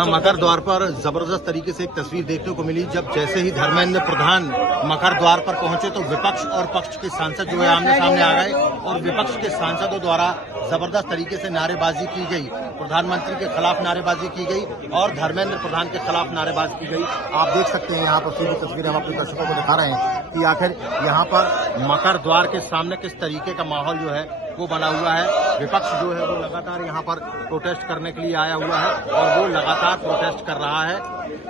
यहाँ मकर द्वार पर जबरदस्त तरीके से एक तस्वीर देखने को मिली। जब जैसे ही धर्मेंद्र प्रधान मकर द्वार पर पहुंचे तो विपक्ष और पक्ष के सांसद जो है आमने सामने आ गए और विपक्ष के सांसदों द्वारा जबरदस्त तरीके से नारेबाजी की गई। प्रधानमंत्री के खिलाफ नारेबाजी की गई और धर्मेंद्र प्रधान के खिलाफ नारेबाजी की गई। आप देख सकते हैं यहाँ पर सीधी तस्वीरें हम अपने दर्शकों को दिखा रहे हैं कि आखिर यहाँ पर मकर द्वार के सामने किस तरीके का माहौल जो है वो बना हुआ है। विपक्ष जो है वो लगातार यहाँ पर प्रोटेस्ट करने के लिए आया हुआ है और वो लगातार प्रोटेस्ट कर रहा है।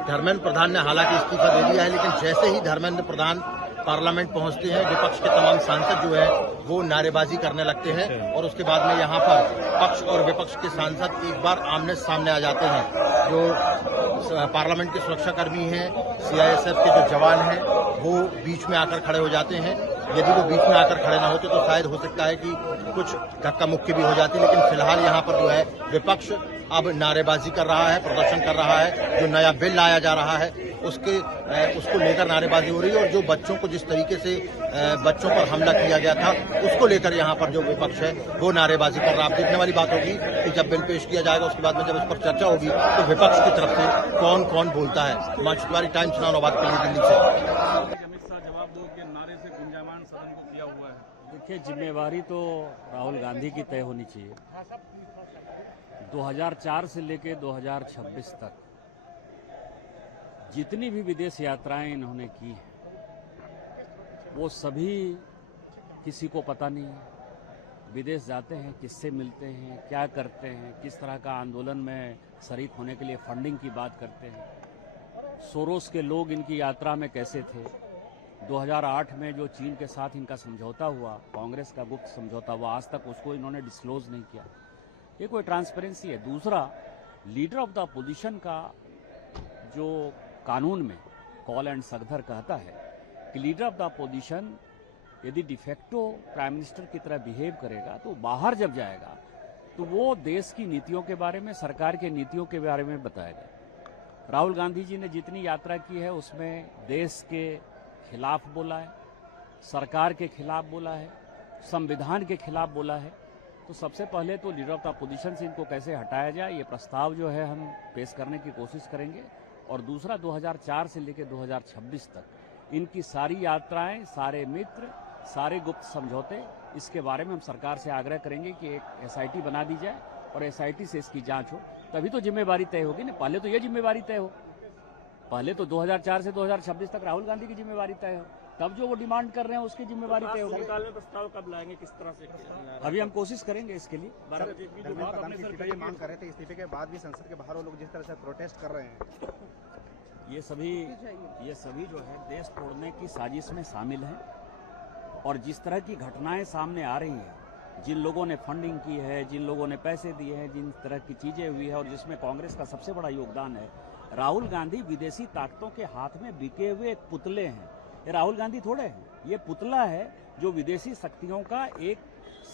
धर्मेंद्र प्रधान ने हालांकि इस्तीफा दे दिया है, लेकिन जैसे ही धर्मेंद्र प्रधान पार्लियामेंट पहुंचते हैं विपक्ष के तमाम सांसद जो है वो नारेबाजी करने लगते हैं और उसके बाद में यहाँ पर पक्ष और विपक्ष के सांसद एक बार आमने सामने आ जाते हैं। जो पार्लियामेंट के सुरक्षाकर्मी हैं, सीआईएसएफ के जो जवान हैं वो बीच में आकर खड़े हो जाते हैं। यदि वो बीच में आकर खड़े ना होते तो शायद हो सकता है कि कुछ धक्का मुक्की भी हो जाती, लेकिन फिलहाल यहाँ पर जो है विपक्ष अब नारेबाजी कर रहा है, प्रदर्शन कर रहा है। जो नया बिल लाया जा रहा है उसको लेकर नारेबाजी हो रही है और जो बच्चों को जिस तरीके से बच्चों पर हमला किया गया था उसको लेकर यहाँ पर जो विपक्ष है वो नारेबाजी कर रहा है। अब देखने वाली बात होगी कि जब बिल पेश किया जाएगा उसके बाद में जब इस पर चर्चा होगी तो विपक्ष की तरफ से कौन कौन बोलता है। हिमांशु तिवारी, टाइम्स नाउ नवाबाद के लिए, दिल्ली से। देखिए, जिम्मेवारी तो राहुल गांधी की तय होनी चाहिए। 2004 से लेकर 2026 तक जितनी भी विदेश यात्राएं इन्होंने की हैं वो सभी किसी को पता नहीं है। विदेश जाते हैं, किससे मिलते हैं, क्या करते हैं, किस तरह का आंदोलन में शरीक होने के लिए फंडिंग की बात करते हैं। सोरोस के लोग इनकी यात्रा में कैसे थे। 2008 में जो चीन के साथ इनका समझौता हुआ, कांग्रेस का गुप्त समझौता हुआ, आज तक उसको इन्होंने डिस्क्लोज नहीं किया। ये कोई ट्रांसपेरेंसी है। दूसरा, लीडर ऑफ द अपोजिशन का जो कानून में कॉल एंड सगधर कहता है कि लीडर ऑफ द अपोजिशन यदि डिफेक्टो प्राइम मिनिस्टर की तरह बिहेव करेगा तो बाहर जब जाएगा तो वो देश की नीतियों के बारे में, सरकार के नीतियों के बारे में बताएगा। राहुल गांधी जी ने जितनी यात्रा की है उसमें देश के खिलाफ बोला है, सरकार के खिलाफ बोला है, संविधान के खिलाफ बोला है। तो सबसे पहले तो लीडर ऑफ द अपोजिशन से इनको कैसे हटाया जाए ये प्रस्ताव जो है हम पेश करने की कोशिश करेंगे। और दूसरा, 2004 से लेकर 2026 तक इनकी सारी यात्राएं, सारे मित्र, सारे गुप्त समझौते, इसके बारे में हम सरकार से आग्रह करेंगे कि एक एसआईटी बना दी जाए और एसआईटी से इसकी जांच हो, तभी तो जिम्मेवारी तय होगी ना। पहले तो ये जिम्मेवारी तय हो, पहले तो 2004 से 2026 तक राहुल गांधी की जिम्मेवारी तय हो, तब जो वो डिमांड कर रहे हैं उसकी जिम्मेवारी तय होगी। सरकार में प्रस्ताव कब लाएंगे, किस तरह से? अभी हम कोशिश करेंगे इसके लिए। ये मांग कर रहे थे, इस्तीफे के बाद भी संसद के बाहर वो लोग जिस तरह से प्रोटेस्ट कर रहे हैं, ये सभी जो है देश तोड़ने की साजिश में शामिल हैं। और जिस तरह की घटनाएं सामने आ रही हैं, जिन लोगों ने फंडिंग की है, जिन लोगों ने पैसे दिए हैं, जिन तरह की चीजें हुई है और जिसमें कांग्रेस का सबसे बड़ा योगदान है, राहुल गांधी विदेशी ताकतों के हाथ में बिके हुए एक पुतले हैं। ये राहुल गांधी थोड़े हैं, ये पुतला है जो विदेशी शक्तियों का एक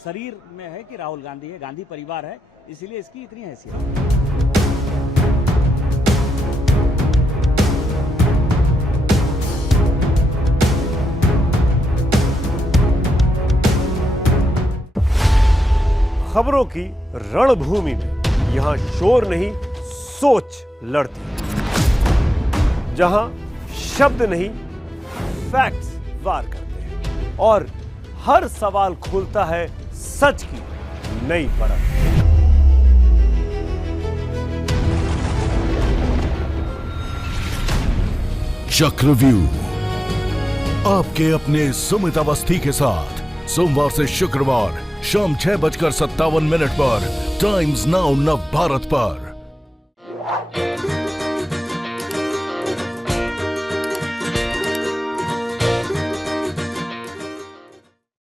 शरीर में है कि राहुल गांधी है, गांधी परिवार है, इसलिए इसकी इतनी हैसियत है। खबरों की रणभूमि में यहां शोर नहीं, सोच लड़ती है। जहां शब्द नहीं, फैक्ट्स वार करते हैं और हर सवाल खोलता है सच की नई परत। चक्रव्यूह आपके अपने सुमित अवस्थी के साथ सोमवार से शुक्रवार शाम 6:57 पर टाइम्स नाउ नव भारत पर।